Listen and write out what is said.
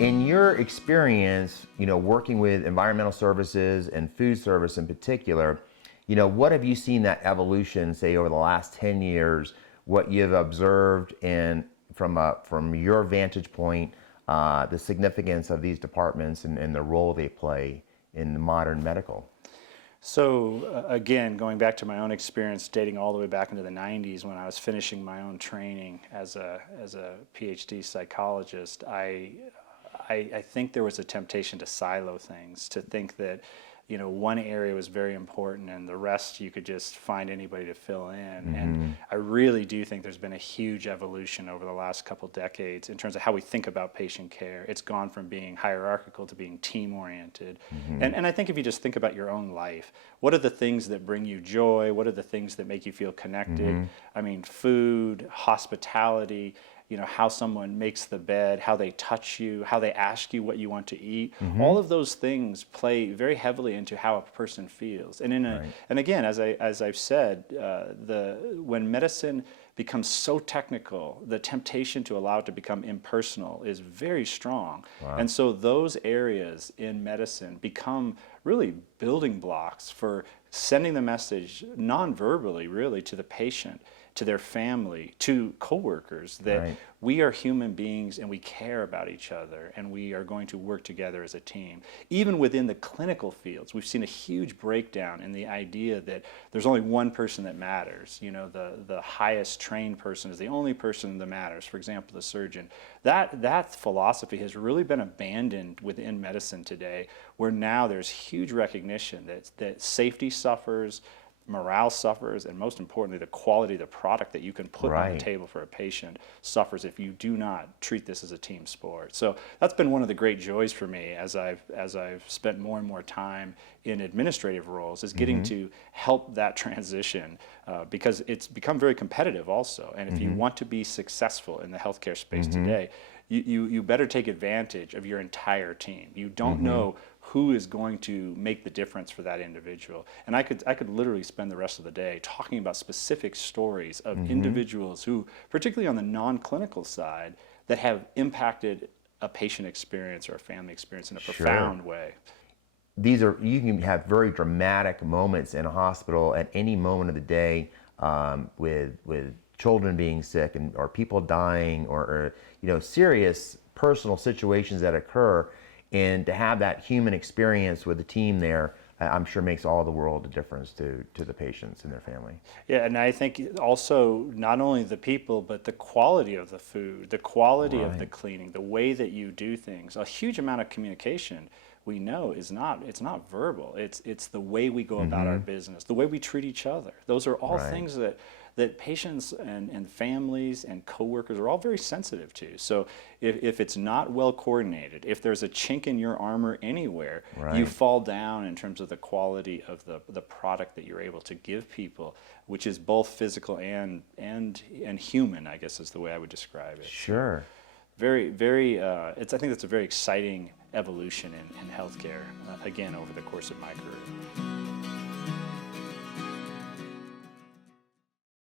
In your experience, working with environmental services and food service in particular, what have you seen that evolution, say, over the last 10 years, what you've observed and from your vantage point, the significance of these departments and the role they play in the modern medical? So again, going back to my own experience, dating all the way back into the 90s when I was finishing my own training as a PhD psychologist, I think there was a temptation to silo things, to think that one area was very important and the rest you could just find anybody to fill in. Mm-hmm. And I really do think there's been a huge evolution over the last couple decades in terms of how we think about patient care. It's gone from being hierarchical to being team-oriented. Mm-hmm. And I think if you just think about your own life, what are the things that bring you joy? What are the things that make you feel connected? Mm-hmm. I mean, food, hospitality, how someone makes the bed, how they touch you, how they ask you what you want to eat. Mm-hmm. All of those things play very heavily into how a person feels. And and again, as I've said, when medicine becomes so technical, the temptation to allow it to become impersonal is very strong. Wow. And so those areas in medicine become really building blocks for sending the message non-verbally, really, to the patient, to their family, to coworkers, that Right. we are human beings and we care about each other and we are going to work together as a team. Even within the clinical fields, we've seen a huge breakdown in the idea that there's only one person that matters. The highest trained person is the only person that matters. For example, the surgeon. That philosophy has really been abandoned within medicine today, where now there's huge recognition that safety suffers, morale suffers, and most importantly, the quality of the product that you can put on the Right. table for a patient suffers if you do not treat this as a team sport. So that's been one of the great joys for me as I've spent more and more time in administrative roles, is getting to help that transition, because it's become very competitive also. And if you want to be successful in the healthcare space today, you better take advantage of your entire team. You don't know who is going to make the difference for that individual. And I could literally spend the rest of the day talking about specific stories of individuals who, particularly on the non-clinical side, that have impacted a patient experience or a family experience in a profound way. You can have very dramatic moments in a hospital at any moment of the day, with children being sick or people dying or serious personal situations that occur. And to have that human experience with the team there, I'm sure makes all the world a difference to the patients and their family. Yeah, and I think also not only the people, but the quality of the food, the quality of the cleaning, the way that you do things. A huge amount of communication, we know, it's not verbal. It's the way we go about our business, the way we treat each other. Those are all things that patients and families and coworkers are all very sensitive to. So if it's not well coordinated, if there's a chink in your armor anywhere, you fall down in terms of the quality of the product that you're able to give people, which is both physical and human, I guess is the way I would describe it. Sure. Very, very, I think that's a very exciting evolution in healthcare, again, over the course of my career.